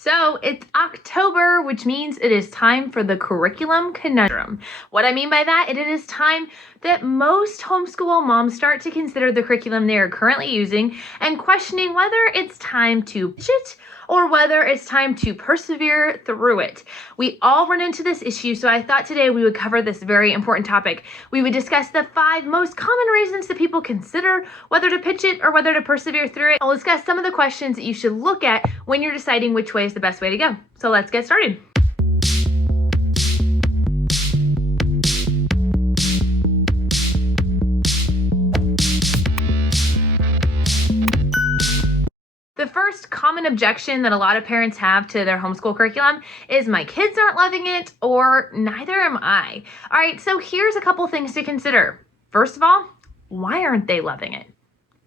So it's October, which means it is time for the curriculum conundrum. What I mean by that, it is time that most homeschool moms start to consider the curriculum they are currently using and questioning whether it's time to ditch it or whether it's time to persevere through it. We all run into this issue, so I thought today we would cover this very important topic. We would discuss the 5 most common reasons that people consider whether to pitch it or whether to persevere through it. I'll discuss some of the questions that you should look at when you're deciding which way is the best way to go. So let's get started. The first common objection that a lot of parents have to their homeschool curriculum is my kids aren't loving it or neither am I. All right, so here's a couple things to consider. First of all, why aren't they loving it?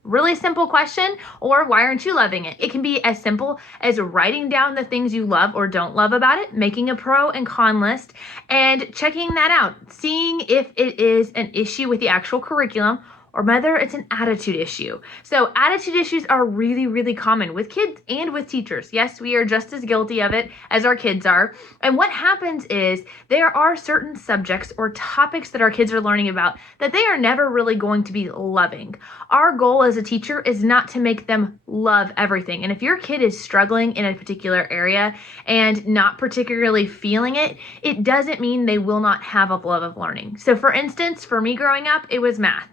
Really simple question, or why aren't you loving it? It can be as simple as writing down the things you love or don't love about it, making a pro and con list, and checking that out, seeing if it is an issue with the actual curriculum or whether it's an attitude issue. So attitude issues are really, really common with kids and with teachers. Yes, we are just as guilty of it as our kids are. And what happens is there are certain subjects or topics that our kids are learning about that they are never really going to be loving. Our goal as a teacher is not to make them love everything. And if your kid is struggling in a particular area and not particularly feeling it, it doesn't mean they will not have a love of learning. So for instance, for me growing up, it was math.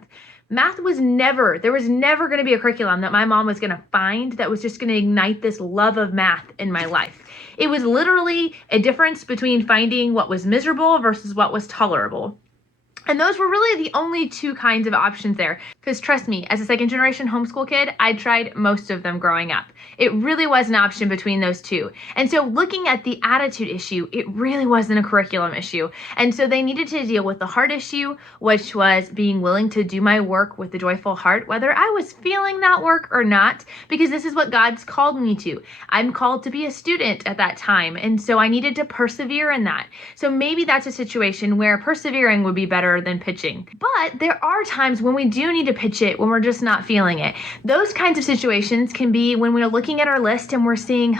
There was never going to be a curriculum that my mom was going to find that was just going to ignite this love of math in my life. It was literally a difference between finding what was miserable versus what was tolerable. And those were really the only 2 kinds of options there. Because trust me, as a second generation homeschool kid, I tried most of them growing up. It really was an option between those 2. And so looking at the attitude issue, it really wasn't a curriculum issue. And so they needed to deal with the heart issue, which was being willing to do my work with a joyful heart, whether I was feeling that work or not, because this is what God's called me to. I'm called to be a student at that time. And so I needed to persevere in that. So maybe that's a situation where persevering would be better than pitching. But there are times when we do need to pitch it when we're just not feeling it. Those kinds of situations can be when we're looking at our list and we're seeing,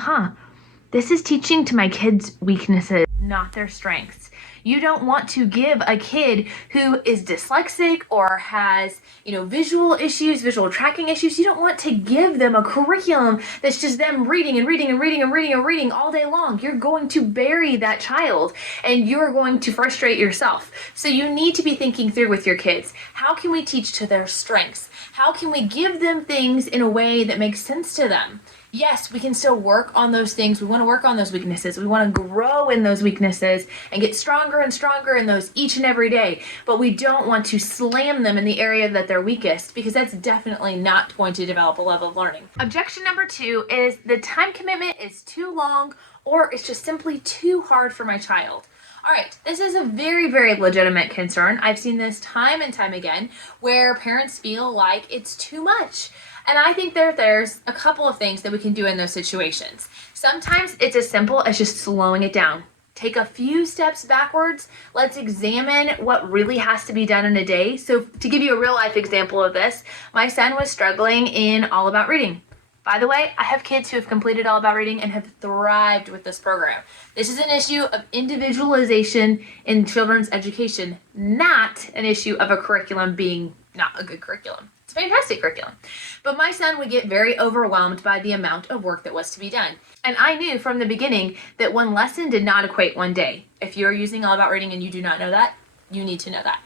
this is teaching to my kids' weaknesses, not their strengths. You don't want to give a kid who is dyslexic or has, visual issues, visual tracking issues, you don't want to give them a curriculum that's just them reading and reading and reading and reading and reading all day long. You're going to bury that child and you're going to frustrate yourself. So you need to be thinking through with your kids. How can we teach to their strengths? How can we give them things in a way that makes sense to them? Yes, we can still work on those things. We want to work on those weaknesses. We want to grow in those weaknesses and get stronger and stronger in those each and every day. But we don't want to slam them in the area that they're weakest, because that's definitely not going to develop a love of learning. Objection number 2 is the time commitment is too long or it's just simply too hard for my child. All right, this is a very, very legitimate concern. I've seen this time and time again where parents feel like it's too much. And I think there's a couple of things that we can do in those situations. Sometimes it's as simple as just slowing it down. Take a few steps backwards. Let's examine what really has to be done in a day. So to give you a real life example of this, my son was struggling in All About Reading. By the way, I have kids who have completed All About Reading and have thrived with this program. This is an issue of individualization in children's education, not an issue of a curriculum being not a good curriculum. It's a fantastic curriculum. But my son would get very overwhelmed by the amount of work that was to be done. And I knew from the beginning that one lesson did not equate one day. If you're using All About Reading and you do not know that, you need to know that.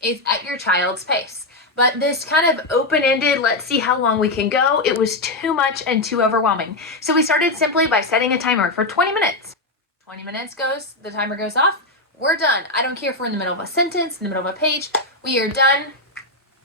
It's at your child's pace. But this kind of open-ended, let's see how long we can go, it was too much and too overwhelming. So we started simply by setting a timer for 20 minutes. 20 minutes goes, the timer goes off, we're done. I don't care if we're in the middle of a sentence, in the middle of a page, we are done.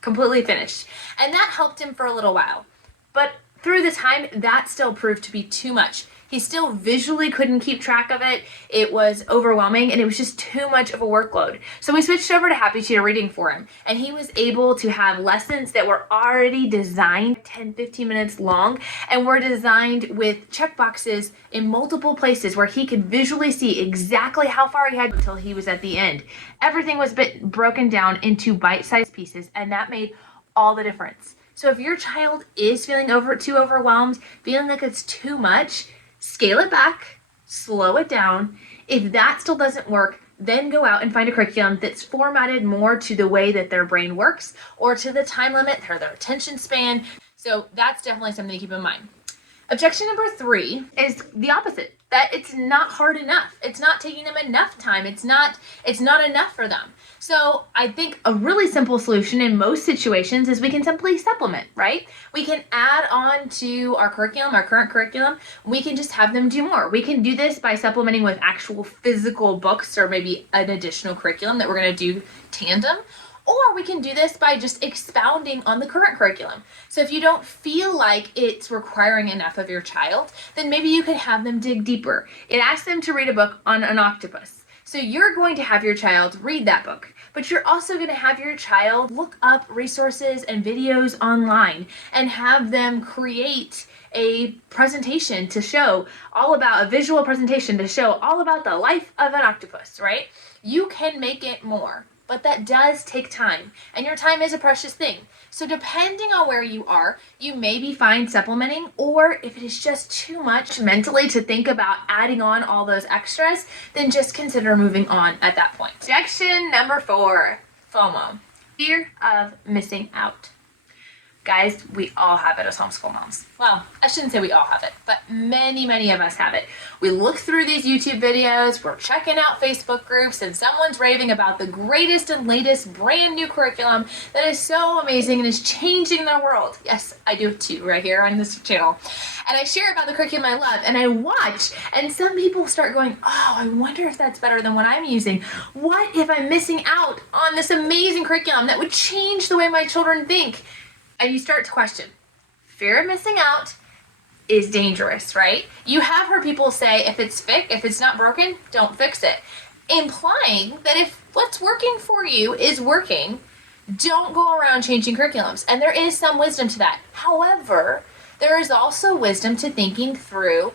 Completely finished. And that helped him for a little while. But through the time, that still proved to be too much. He still visually couldn't keep track of it. It was overwhelming and it was just too much of a workload. So we switched over to Happy Cheetah Reading for him. And he was able to have lessons that were already designed 10, 15 minutes long and were designed with checkboxes in multiple places where he could visually see exactly how far he had until he was at the end. Everything was broken down into bite-sized pieces, and that made all the difference. So if your child is feeling too overwhelmed, feeling like it's too much, scale it back, slow it down. If that still doesn't work, then go out and find a curriculum that's formatted more to the way that their brain works or to the time limit or their attention span. So that's definitely something to keep in mind. Objection number 3 is the opposite, that it's not hard enough. It's not taking them enough time. It's not enough for them. So I think a really simple solution in most situations is we can simply supplement, right? We can add on to our curriculum, our current curriculum. We can just have them do more. We can do this by supplementing with actual physical books or maybe an additional curriculum that we're going to do tandem. Or we can do this by just expounding on the current curriculum. So if you don't feel like it's requiring enough of your child, then maybe you could have them dig deeper. It asks them to read a book on an octopus. So you're going to have your child read that book, but you're also going to have your child look up resources and videos online and have them create a presentation to show all about, a visual presentation to show all about the life of an octopus, right? You can make it more. But that does take time, and your time is a precious thing. So depending on where you are, you may be fine supplementing, or if it is just too much mentally to think about adding on all those extras, then just consider moving on at that point. Objection number 4, FOMO, fear of missing out. Guys, we all have it as homeschool moms. Well, I shouldn't say we all have it, but many of us have it. We look through these YouTube videos, we're checking out Facebook groups, and someone's raving about the greatest and latest brand new curriculum that is so amazing and is changing the world. Yes, I do it too, right here on this channel. And I share about the curriculum I love, and I watch, and some people start going, oh, I wonder if that's better than what I'm using. What if I'm missing out on this amazing curriculum that would change the way my children think? And you start to question. Fear of missing out is dangerous, right? You have heard people say, if it's not broken, don't fix it. Implying that if what's working for you is working, don't go around changing curriculums. And there is some wisdom to that. However, there is also wisdom to thinking through,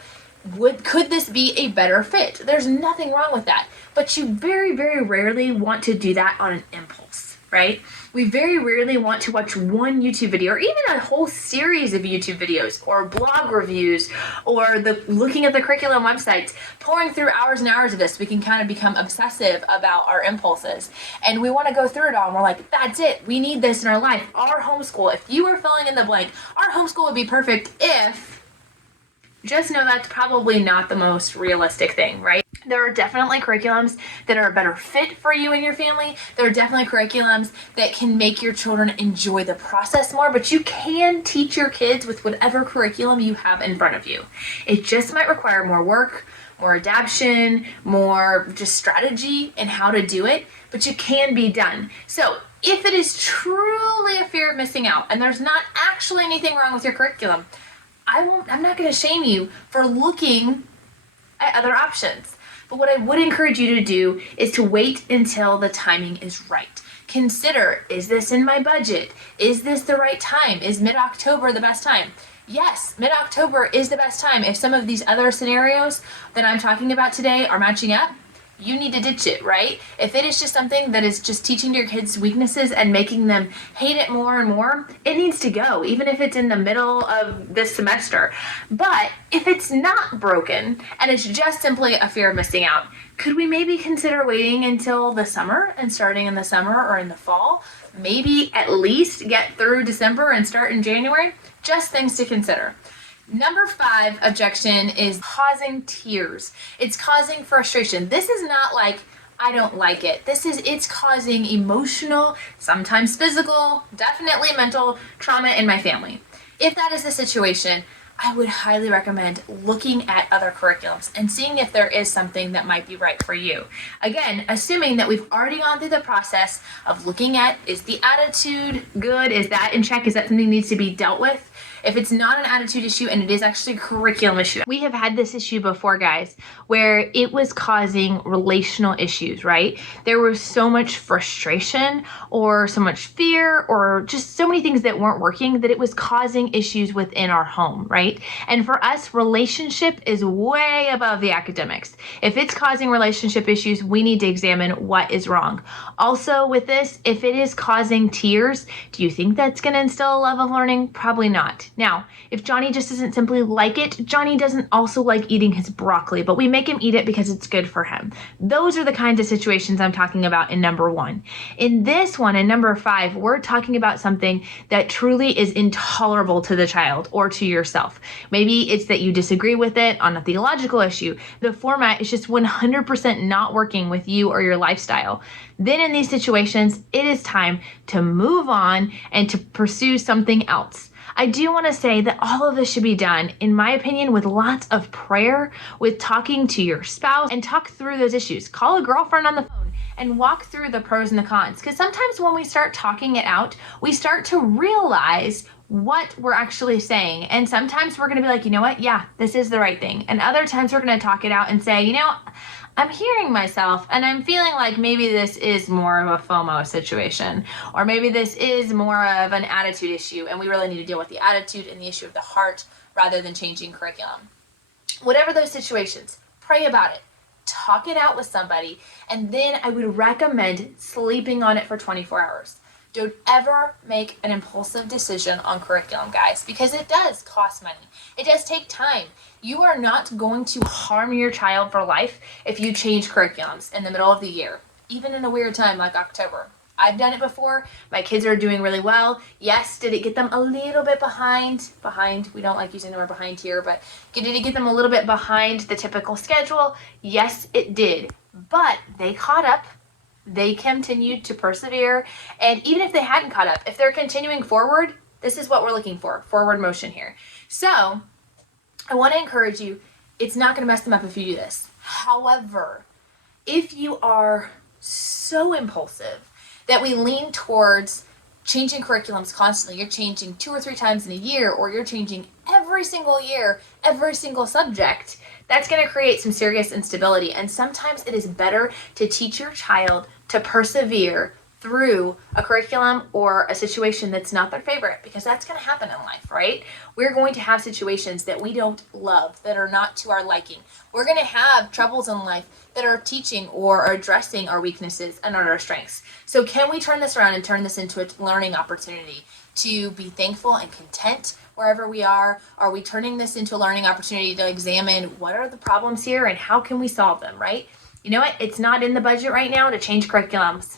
could this be a better fit? There's nothing wrong with that. But you very rarely want to do that on an impulse, right? We very rarely want to watch one YouTube video or even a whole series of YouTube videos or blog reviews or looking at the curriculum websites, pouring through hours and hours of this. We can kind of become obsessive about our impulses, and we want to go through it all, and we're like, that's it. We need this in our life. Our homeschool, if you were filling in the blank, our homeschool would be perfect if... Just know that's probably not the most realistic thing, right? There are definitely curriculums that are a better fit for you and your family. There are definitely curriculums that can make your children enjoy the process more, but you can teach your kids with whatever curriculum you have in front of you. It just might require more work, more adaptation, more just strategy in how to do it, but you can be done. So if it is truly a fear of missing out and there's not actually anything wrong with your curriculum, I'm not going to shame you for looking at other options. But what I would encourage you to do is to wait until the timing is right. Consider, is this in my budget? Is this the right time? Is mid-October the best time? Yes, mid-October is the best time. If some of these other scenarios that I'm talking about today are matching up, you need to ditch it, right? If it is just something that is just teaching your kids weaknesses and making them hate it more and more, it needs to go, even if it's in the middle of this semester. But if it's not broken and it's just simply a fear of missing out, could we maybe consider waiting until the summer and starting in the summer or in the fall? Maybe at least get through December and start in January? Just things to consider. Number 5 objection is causing tears. It's causing frustration. This is not like, I don't like it. It's causing emotional, sometimes physical, definitely mental trauma in my family. If that is the situation, I would highly recommend looking at other curriculums and seeing if there is something that might be right for you. Again, assuming that we've already gone through the process of looking at, is the attitude good? Is that in check? Is that something that needs to be dealt with? If it's not an attitude issue and it is actually a curriculum issue. We have had this issue before, guys, where it was causing relational issues, right? There was so much frustration or so much fear or just so many things that weren't working that it was causing issues within our home, right? And for us, relationship is way above the academics. If it's causing relationship issues, we need to examine what is wrong. Also with this, if it is causing tears, do you think that's going to instill a love of learning? Probably not. Now, if Johnny just doesn't simply like it, Johnny doesn't also like eating his broccoli, but we make him eat it because it's good for him. Those are the kinds of situations I'm talking about in number 1. In this one, in number 5, we're talking about something that truly is intolerable to the child or to yourself. Maybe it's that you disagree with it on a theological issue. The format is just 100% not working with you or your lifestyle. Then in these situations, it is time to move on and to pursue something else. I do want to say that all of this should be done, in my opinion, with lots of prayer, with talking to your spouse, and talk through those issues. Call a girlfriend on the phone and walk through the pros and the cons. Because sometimes when we start talking it out, we start to realize what we're actually saying. And sometimes we're going to be like, you know what? Yeah, this is the right thing. And other times we're going to talk it out and say, you know, I'm hearing myself and I'm feeling like maybe this is more of a FOMO situation, or maybe this is more of an attitude issue, and we really need to deal with the attitude and the issue of the heart rather than changing curriculum. Whatever those situations, pray about it, talk it out with somebody, and then I would recommend sleeping on it for 24 hours. Don't ever make an impulsive decision on curriculum, guys, because it does cost money. It does take time. You are not going to harm your child for life if you change curriculums in the middle of the year, even in a weird time like October. I've done it before. My kids are doing really well. Yes, did it get them a little bit behind? We don't like using the word behind here, but did it get them a little bit behind the typical schedule? Yes, it did. But they caught up. They continued to persevere. And even if they hadn't caught up, if they're continuing forward, this is what we're looking for, forward motion here. So I want to encourage you, it's not going to mess them up if you do this. However, if you are so impulsive that we lean towards changing curriculums constantly, you're changing 2 or 3 times in a year, or you're changing every single year, every single subject, that's going to create some serious instability. And sometimes it is better to teach your child to persevere through a curriculum or a situation that's not their favorite, because that's going to happen in life, right? We're going to have situations that we don't love, that are not to our liking. We're going to have troubles in life that are teaching or are addressing our weaknesses and not our strengths. So can we turn this around and turn this into a learning opportunity to be thankful and content wherever we are? Are we turning this into a learning opportunity to examine what are the problems here and how can we solve them, right? You know what? It's not in the budget right now to change curriculums.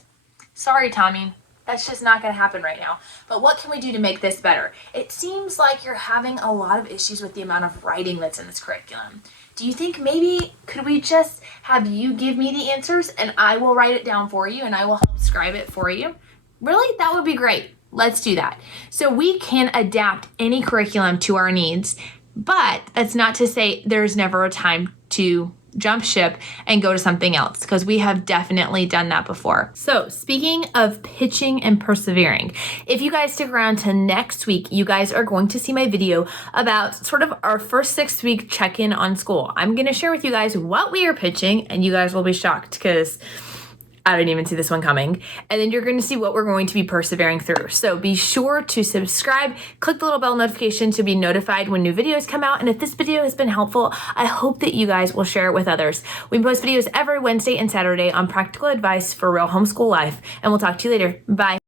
Sorry, Tommy. That's just not going to happen right now. But what can we do to make this better? It seems like you're having a lot of issues with the amount of writing that's in this curriculum. Do you think maybe could we just have you give me the answers and I will write it down for you and I will help scribe it for you? Really? That would be great. Let's do that. So we can adapt any curriculum to our needs, but that's not to say there's never a time to jump ship and go to something else, because we have definitely done that before. So speaking of pitching and persevering, if you guys stick around to next week, you guys are going to see my video about sort of our first 6-week check-in on school. I'm going to share with you guys what we are pitching, and you guys will be shocked because I didn't even see this one coming. And then you're going to see what we're going to be persevering through. So be sure to subscribe, click the little bell notification to be notified when new videos come out. And if this video has been helpful, I hope that you guys will share it with others. We post videos every Wednesday and Saturday on practical advice for real homeschool life. And we'll talk to you later. Bye.